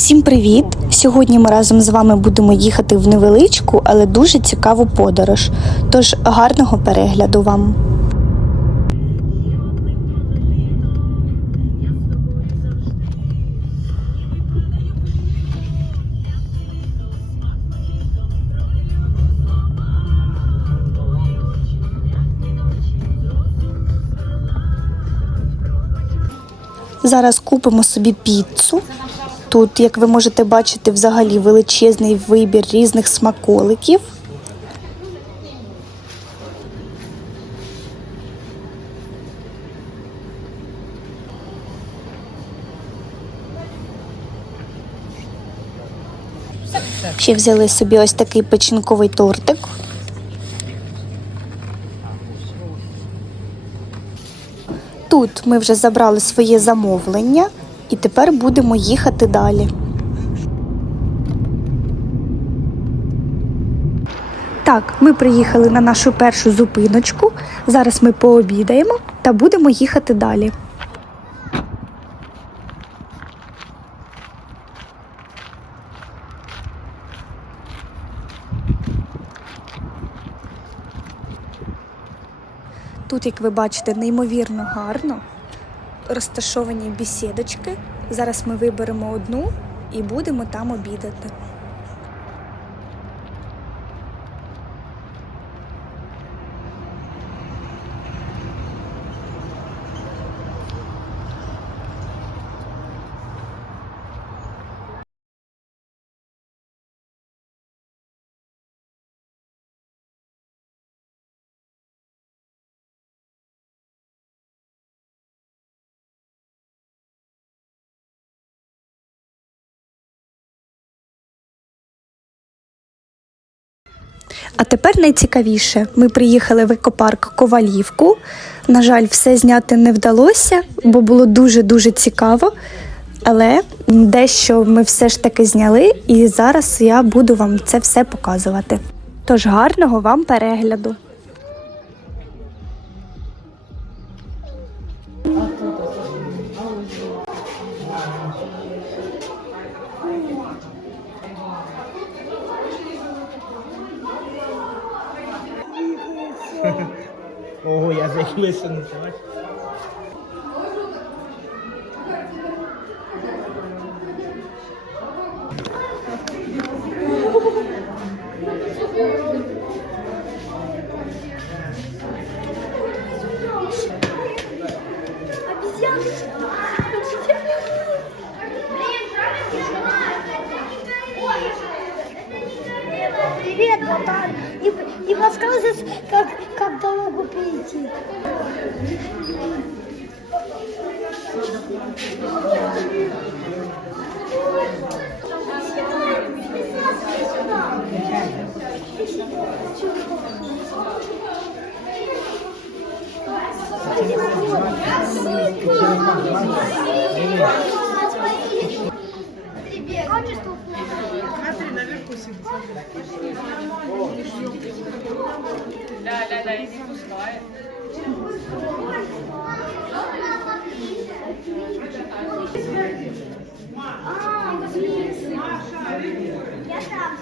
Всім привіт! Сьогодні ми разом з вами будемо їхати в невеличку, але дуже цікаву подорож. Тож гарного перегляду вам! Зараз купимо собі піцу. Тут, як ви можете бачити, взагалі величезний вибір різних смаколиків. Ще взяли собі ось такий печінковий тортик. Тут ми вже забрали своє замовлення і тепер будемо їхати далі. Так, ми приїхали на нашу першу зупиночку. Зараз ми пообідаємо та будемо їхати далі. Тут, як ви бачите, неймовірно гарно розташовані бісідочки. Зараз ми виберемо одну і будемо там обідати. А тепер найцікавіше. Ми приїхали в екопарк Ковалівку. На жаль, все зняти не вдалося, бо було дуже-дуже цікаво. Але дещо ми все ж таки зняли, і зараз я буду вам це все показувати. Тож гарного вам перегляду! Oh, yes, he listens. Не, давай Я там.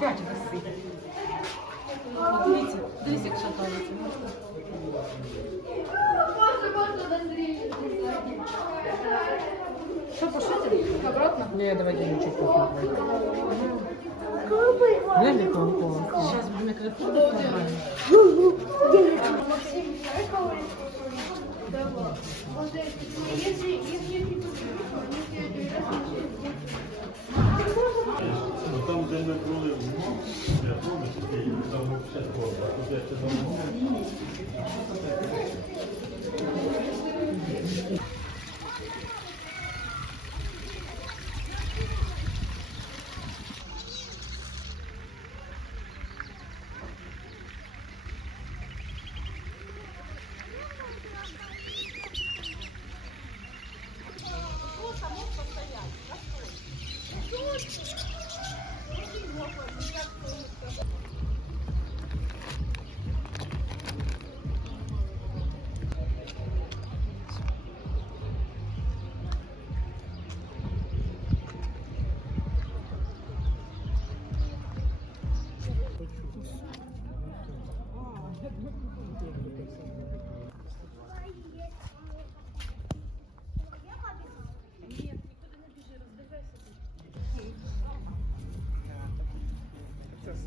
Пять Вот видите, дивіться, як шатається. Боже, боже, дозріє. Що, пошли обратно? Не, давайте нічого. Не плохого. Сейчас будем как Там, де ми були в МО, я пам'ятаю, там все було,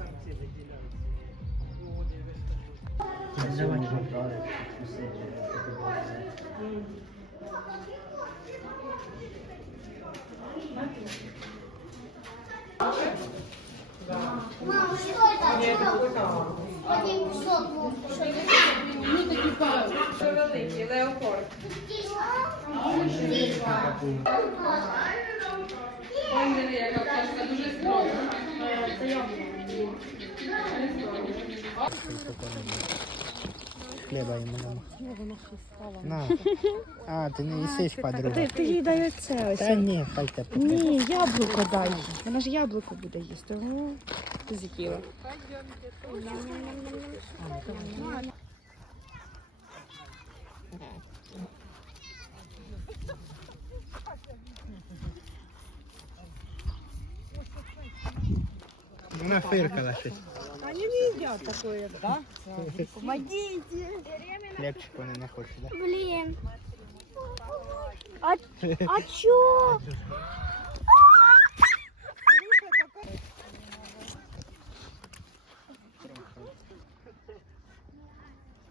самці виділяються. Погоди Мам, что это? Один кусок був. Ну, такі пари. Що великий, леопорд. Ой, Марія, яка пташка дуже сложна. Це яблуко. Хліба йому нема. На. А, ти не їсиш, подруга. Ти, ти їй дай оце ось. Та ні, хай тебе. Ні, яблуко дай. їй. Вона ж яблуко буде їсти. О, ти з'їла. Вона фиркала щось. Вони не їдять такое, да? Помогите. Хлібчик вони не хочуть, да? Блин. А, а чё?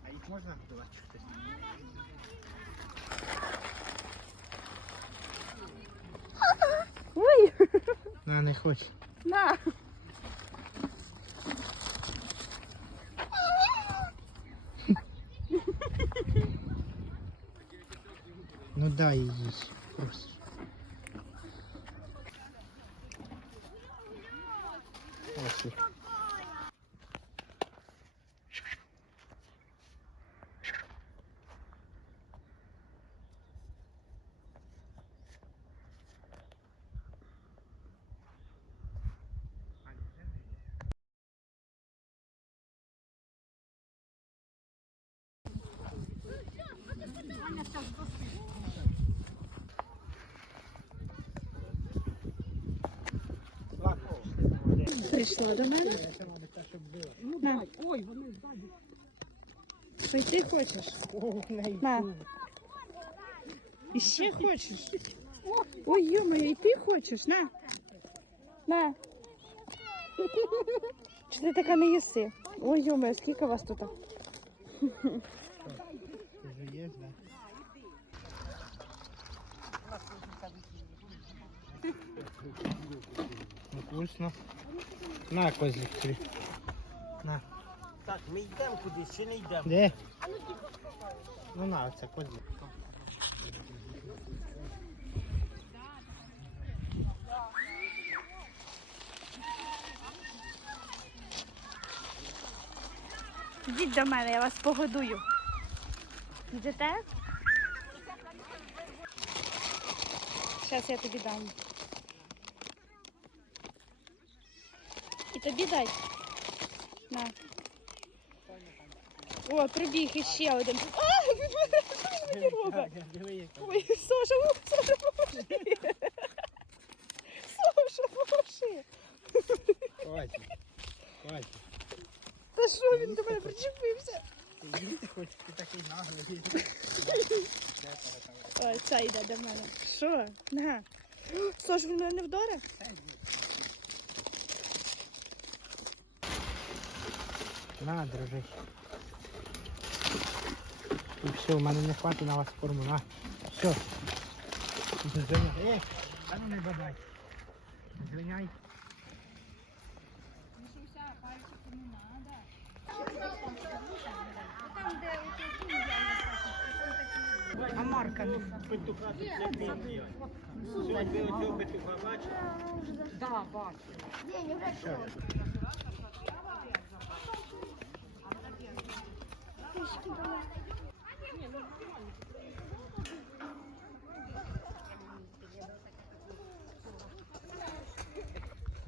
А їх можна годувати хтось? Ой, На, не хоче. на. Ну дай їй їсть. Просто. Ось. їх. Прийшла до мене. На. Що й ти хочеш? На. І ще хочеш? Ой, йомаю, і ти хочеш? На. На. Чи ти така не їси? Ой, йомаю, скільки вас тут? Ну, Вкусно. На, козлик тобі. На. Так, ми йдемо кудись чи не йдемо? Де? Ну на, це козлик. Йдіть до мене, я вас погодую. Йдете? Зараз я тобі дам. Тобі дай. На. О, прибіг іще один. А, він мені робить? Ой, Саша, о, Саша, поможи. Саша, поможи. Хватить. Хватить. Та що він до мене причепився? Їсти ти такий наглий. Ой, це йде до мене. Що? На. Саш, він мене не вдарив? На, дружище. І все, у мене не хватить на вас форму, на. Все. Звиняй. Е, а ну не бадай. Звиняй. А Марка не. Петуха тут не бігає. Сьогодні оцього петуха бачиш? Да, бачу. Не, не.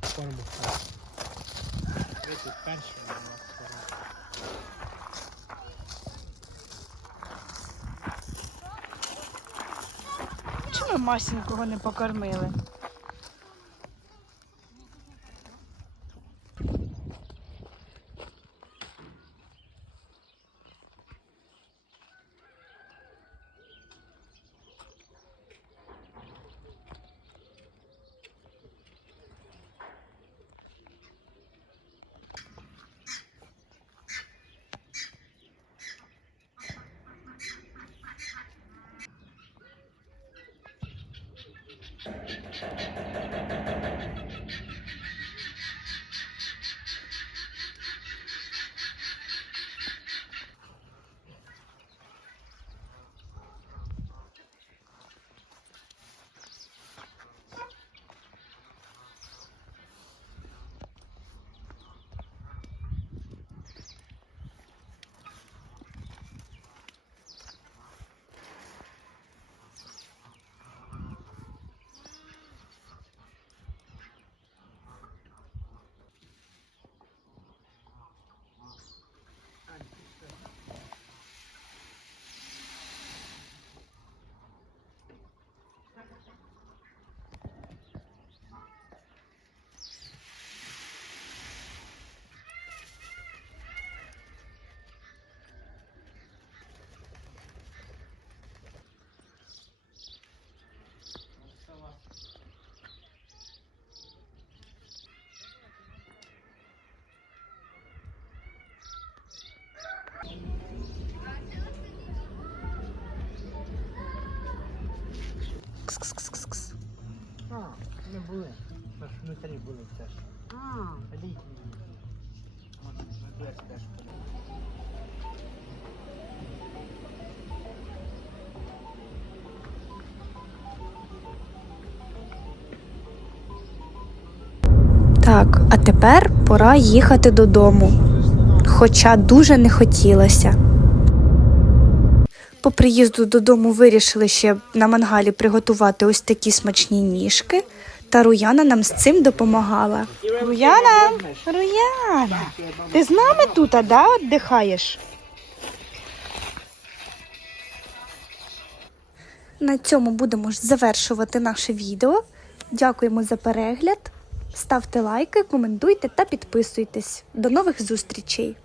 Форму. Ви тут у нас форму. Чому масінького не покормили? Це ж внутрі були це ж. А, Літні. Теж. Так, а тепер пора їхати додому. Хоча дуже не хотілося. По приїзду додому вирішили ще на мангалі приготувати ось такі смачні ніжки. Та Руяна нам з цим допомагала. Руяна, Руяна, ти з нами тут, а да, віддихаєш? На цьому будемо ж завершувати наше відео. Дякуємо за перегляд. Ставте лайки, коментуйте та підписуйтесь. До нових зустрічей!